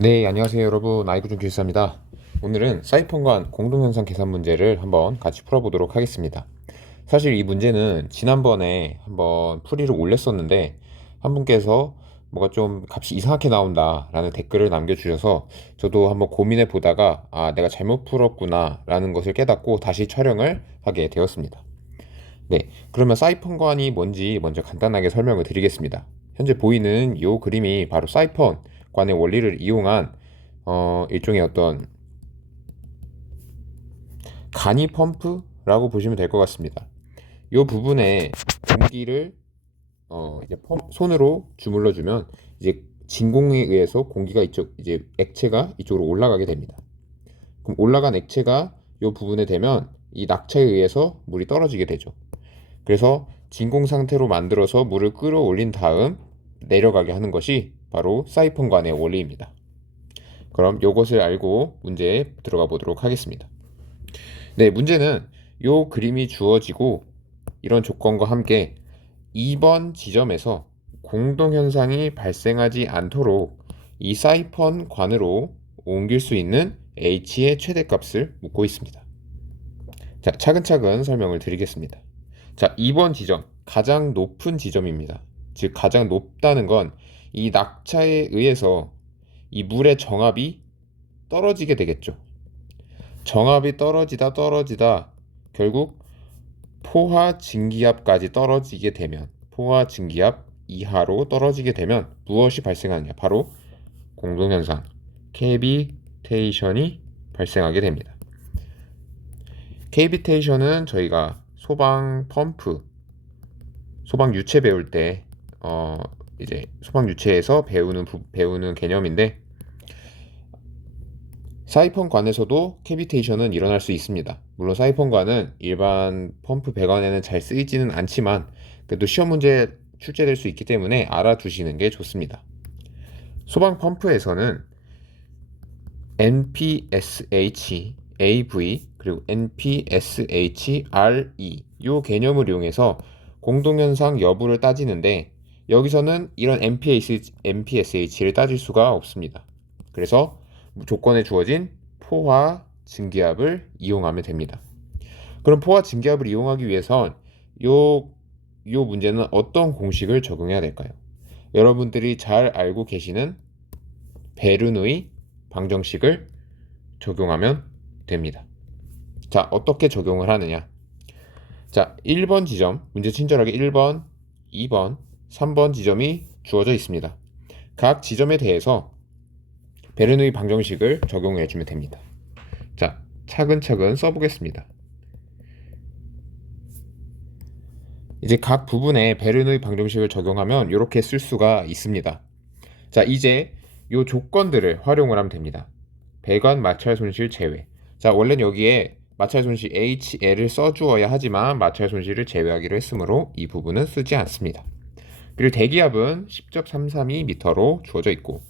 네, 안녕하세요 여러분. 아이브준 기술사입니다. 오늘은 사이펀관 공동현상 계산 문제를 한번 같이 풀어보도록 하겠습니다. 사실 이 문제는 지난번에 한번 풀이를 올렸었는데 한 분께서 뭐가 좀 값이 이상하게 나온다 라는 댓글을 남겨주셔서 저도 한번 고민해 보다가 내가 잘못 풀었구나 라는 것을 깨닫고 다시 촬영을 하게 되었습니다. 네, 그러면 사이펀관이 뭔지 먼저 간단하게 설명을 드리겠습니다. 현재 보이는 이 그림이 바로 사이펀관의 원리를 이용한 일종의 어떤 간이 펌프라고 보시면 될 것 같습니다. 이 부분에 공기를 이제 손으로 주물러 주면 이제 진공에 의해서 공기가 이제 액체가 이쪽으로 올라가게 됩니다. 그럼 올라간 액체가 이 부분에 되면 이 낙차에 의해서 물이 떨어지게 되죠. 그래서 진공 상태로 만들어서 물을 끌어올린 다음 내려가게 하는 것이 바로 사이펀관의 원리입니다. 그럼 이것을 알고 문제에 들어가 보도록 하겠습니다. 네, 문제는 이 그림이 주어지고 이런 조건과 함께 2번 지점에서 공동현상이 발생하지 않도록 이 사이펀관으로 옮길 수 있는 H의 최대값을 묻고 있습니다. 자, 차근차근 설명을 드리겠습니다. 자, 2번 지점, 가장 높은 지점입니다. 즉, 가장 높다는 건 이 낙차에 의해서 이 물의 정압이 떨어지게 되겠죠. 정압이 떨어지다 결국 포화 증기압까지 떨어지게 되면, 포화 증기압 이하로 떨어지게 되면 무엇이 발생하느냐? 바로 공동현상, 캐비테이션이 발생하게 됩니다. 캐비테이션은 저희가 소방 펌프, 소방 유체 배울 때 이제 소방 유체에서 배우는 개념인데 사이펀관에서도 캐비테이션은 일어날 수 있습니다. 물론 사이펀관은 일반 펌프 배관에는 잘 쓰이지는 않지만 그래도 시험 문제에 출제될 수 있기 때문에 알아두시는 게 좋습니다. 소방 펌프에서는 NPSH AV 그리고 NPSH-RE 이 개념을 이용해서 공동현상 여부를 따지는데 여기서는 이런 NPSH를 따질 수가 없습니다. 그래서 조건에 주어진 포화 증기압을 이용하면 됩니다. 그럼 포화 증기압을 이용하기 위해선 요 문제는 어떤 공식을 적용해야 될까요? 여러분들이 잘 알고 계시는 베르누이 방정식을 적용하면 됩니다. 자, 어떻게 적용을 하느냐? 자, 1번 지점, 문제 친절하게 1번, 2번, 3번 지점이 주어져 있습니다. 각 지점에 대해서 베르누이 방정식을 적용해 주면 됩니다. 자, 차근차근 써보겠습니다. 이제 각 부분에 베르누이 방정식을 적용하면 이렇게 쓸 수가 있습니다. 자, 이제 이 조건들을 활용을 하면 됩니다. 배관 마찰 손실 제외. 자, 원래는 여기에 마찰 손실 HL을 써주어야 하지만 마찰 손실을 제외하기로 했으므로 이 부분은 쓰지 않습니다. 그리고 대기압은 10.332m로 주어져 있고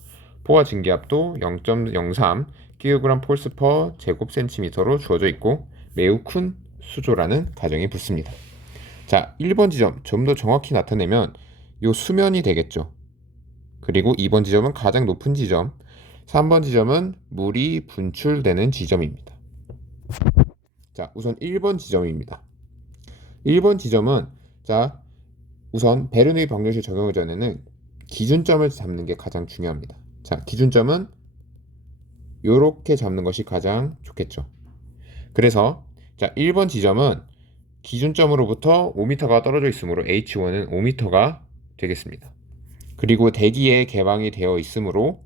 포화 증기압도 0.03 kg 폴스 퍼 제곱센티미터로 주어져 있고 매우 큰 수조라는 가정이 붙습니다. 자, 1번 지점 좀 더 정확히 나타내면 이 수면이 되겠죠. 그리고 2번 지점은 가장 높은 지점, 3번 지점은 물이 분출되는 지점입니다. 자, 우선 1번 지점입니다. 1번 지점은 자, 우선 베르누이 방정식 적용 전에는 기준점을 잡는 게 가장 중요합니다. 자, 기준점은 이렇게 잡는 것이 가장 좋겠죠. 그래서 자, 1번 지점은 기준점으로부터 5m가 떨어져 있으므로 H1은 5m가 되겠습니다. 그리고 대기에 개방이 되어 있으므로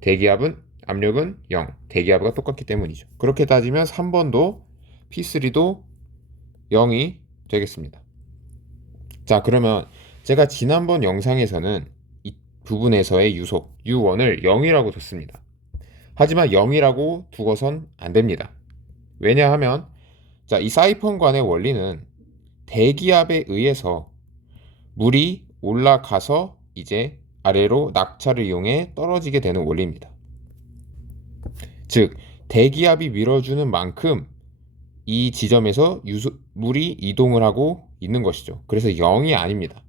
대기압은 압력은 0, 대기압과 똑같기 때문이죠. 그렇게 따지면 3번도 P3도 0이 되겠습니다. 자, 그러면 제가 지난번 영상에서는 이 부분에서의 유속 U1을 0이라고 뒀습니다. 하지만 0이라고 두고선 안 됩니다. 왜냐하면 자, 이 사이펀관의 원리는 대기압에 의해서 물이 올라가서 이제 아래로 낙차를 이용해 떨어지게 되는 원리입니다. 즉, 대기압이 밀어주는 만큼 이 지점에서 물이 이동을 하고 있는 것이죠. 그래서 0이 아닙니다.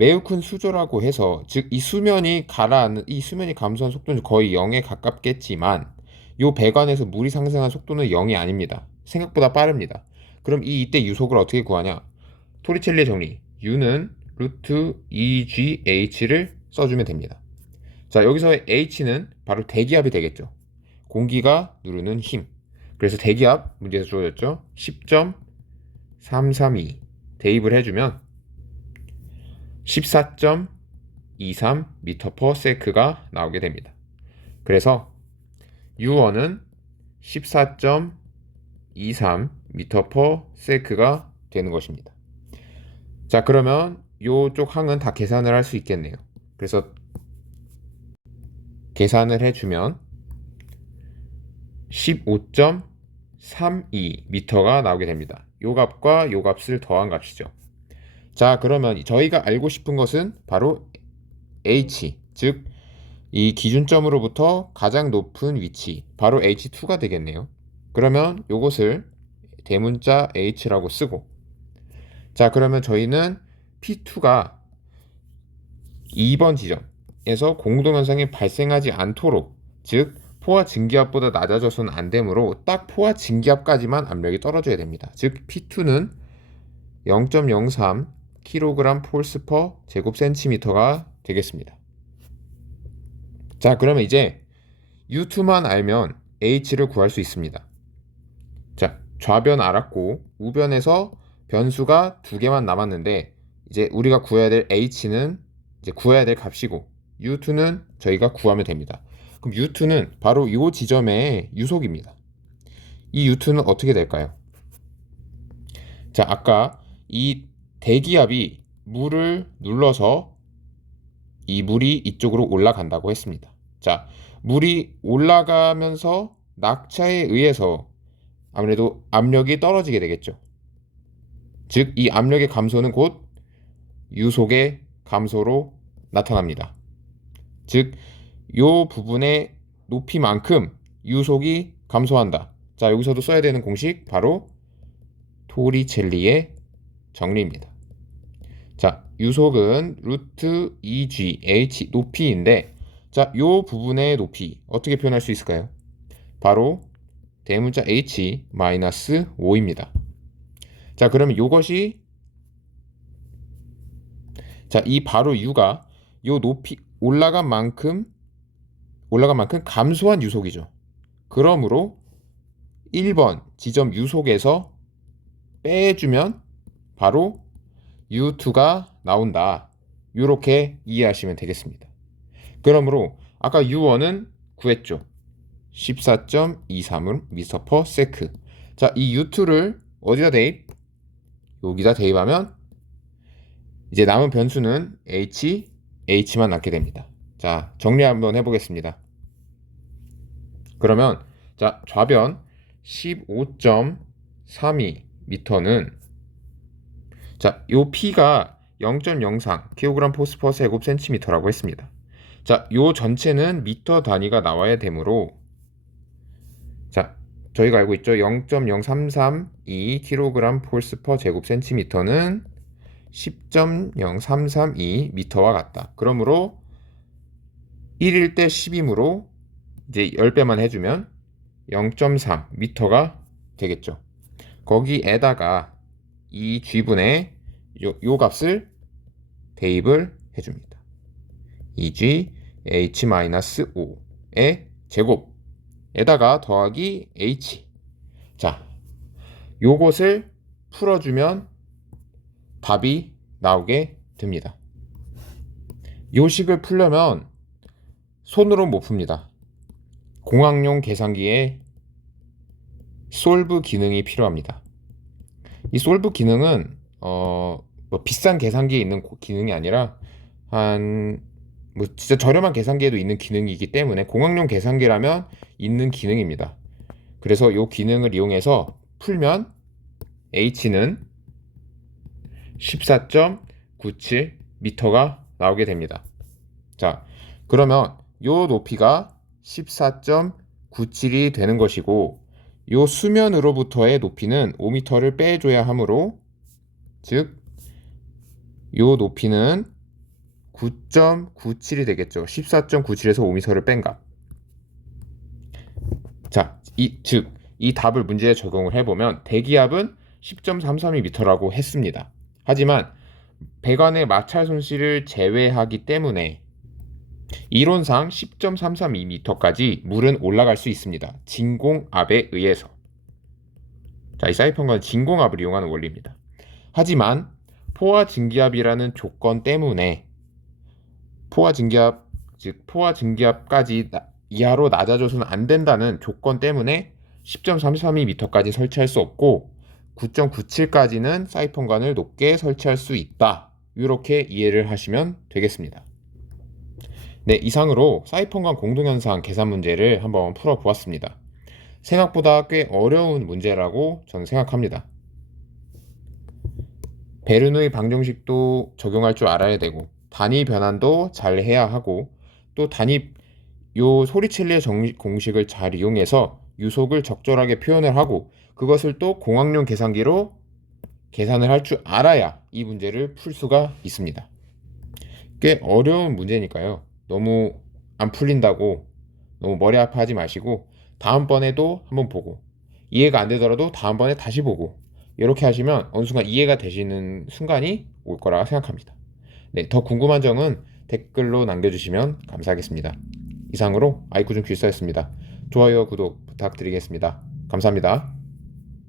매우 큰 수조라고 해서 즉 이 수면이 가라앉는 이 수면이 감소한 속도는 거의 0에 가깝겠지만 요 배관에서 물이 상승한 속도는 0이 아닙니다. 생각보다 빠릅니다. 그럼 이때 유속을 어떻게 구하냐? 토리첼리의 정리. U는 루트 EGH를 써주면 됩니다. 자, 여기서의 H는 바로 대기압이 되겠죠. 공기가 누르는 힘. 그래서 대기압 문제에서 주어졌죠. 10.332 대입을 해주면 14.23m/s가 나오게 됩니다. 그래서 U1은 14.23m/s가 되는 것입니다. 자, 그러면 요쪽 항은 다 계산을 할 수 있겠네요. 그래서 계산을 해주면 15.32m가 나오게 됩니다. 요 값과 요 값을 더한 값이죠. 자, 그러면 저희가 알고 싶은 것은 바로 H, 즉 이 기준점으로부터 가장 높은 위치, 바로 H2가 되겠네요. 그러면 요것을 대문자 H라고 쓰고, 자, 그러면 저희는 P2가 2번 지점에서 공동현상이 발생하지 않도록, 즉 포화 증기압보다 낮아져서는 안 되므로 딱 포화 증기압까지만 압력이 떨어져야 됩니다. 즉 P2는 0.03 kg 폴스 퍼 제곱센티미터가 되겠습니다. 자, 그러면 이제 U2만 알면 H를 구할 수 있습니다. 자, 좌변 알았고 우변에서 변수가 두 개만 남았는데 이제 우리가 구해야 될 H는 이제 구해야 될 값이고 U2는 저희가 구하면 됩니다. 그럼 U2는 바로 이 지점의 유속입니다. 이 U2는 어떻게 될까요? 자, 아까 이 대기압이 물을 눌러서 이 물이 이쪽으로 올라간다고 했습니다. 자, 물이 올라가면서 낙차에 의해서 아무래도 압력이 떨어지게 되겠죠. 즉, 이 압력의 감소는 곧 유속의 감소로 나타납니다. 즉, 요 부분의 높이만큼 유속이 감소한다. 자, 여기서도 써야 되는 공식 바로 토리첼리의 정리입니다. 자, 유속은 루트 EGH 높이인데, 자, 요 부분의 높이 어떻게 표현할 수 있을까요? 바로 대문자 H-5입니다. 자, 그러면 요것이, 자, 이 바로 U가 요 높이 올라간 만큼 감소한 유속이죠. 그러므로 1번 지점 유속에서 빼주면 바로 U2가 나온다. 이렇게 이해하시면 되겠습니다. 그러므로 아까 U1은 구했죠. 14.23m/s. 자, 이 U2를 어디다 대입? 여기다 대입하면 이제 남은 변수는 H만 남게 됩니다. 자, 정리 한번 해보겠습니다. 그러면 자, 좌변 15.32m는 자, 요 P가 0.03 kg 포스퍼 제곱센티미터라고 했습니다. 자, 요 전체는 미터 단위가 나와야 되므로 자, 저희가 알고 있죠. 0.0332 kg 폴스 퍼 제곱센티미터는 10.0332 미터와 같다. 그러므로 1일 때 10이므로 이제 10배만 해주면 0.3 미터가 되겠죠. 거기에다가 이 G분의 요 값을 대입을 해줍니다. 2G H-5의 제곱에다가 더하기 H. 자, 요것을 풀어주면 답이 나오게 됩니다. 요 식을 풀려면 손으로 못 풉니다. 공학용 계산기에 솔브 기능이 필요합니다. 이 솔브 기능은 뭐 비싼 계산기에 있는 기능이 아니라 뭐 진짜 저렴한 계산기에도 있는 기능이기 때문에 공학용 계산기라면 있는 기능입니다. 그래서 이 기능을 이용해서 풀면 H는 14.97m가 나오게 됩니다. 자, 그러면 요 높이가 14.97이 되는 것이고 요 수면으로부터의 높이는 5m를 빼줘야 하므로 즉 요 높이는 9.97이 되겠죠. 14.97에서 5m를 뺀 값. 자, 이 답을 문제에 적용을 해보면 대기압은 10.332m라고 했습니다. 하지만 배관의 마찰 손실을 제외하기 때문에 이론상 10.332m까지 물은 올라갈 수 있습니다. 진공압에 의해서. 자, 이 사이펀과는 진공압을 이용하는 원리입니다. 하지만 포화 증기압이라는 조건 때문에 포화 증기압까지 이하로 낮아져서는 안 된다는 조건 때문에 10.332m까지 설치할 수 없고 9.97까지는 사이펀관을 높게 설치할 수 있다. 이렇게 이해를 하시면 되겠습니다. 네, 이상으로 사이펀관 공동현상 계산 문제를 한번 풀어보았습니다. 생각보다 꽤 어려운 문제라고 저는 생각합니다. 베르누이 방정식도 적용할 줄 알아야 되고 단위 변환도 잘 해야 하고 또 요 소리첼리의 공식을 잘 이용해서 유속을 적절하게 표현을 하고 그것을 또 공학용 계산기로 계산을 할 줄 알아야 이 문제를 풀 수가 있습니다. 꽤 어려운 문제니까요. 너무 안 풀린다고 너무 머리 아파하지 마시고 다음번에도 한번 보고 이해가 안 되더라도 다음번에 다시 보고 이렇게 하시면 어느 순간 이해가 되시는 순간이 올 거라 생각합니다. 네, 더 궁금한 점은 댓글로 남겨주시면 감사하겠습니다. 이상으로 아이쿠 좀 필사였습니다. 좋아요, 구독 부탁드리겠습니다. 감사합니다.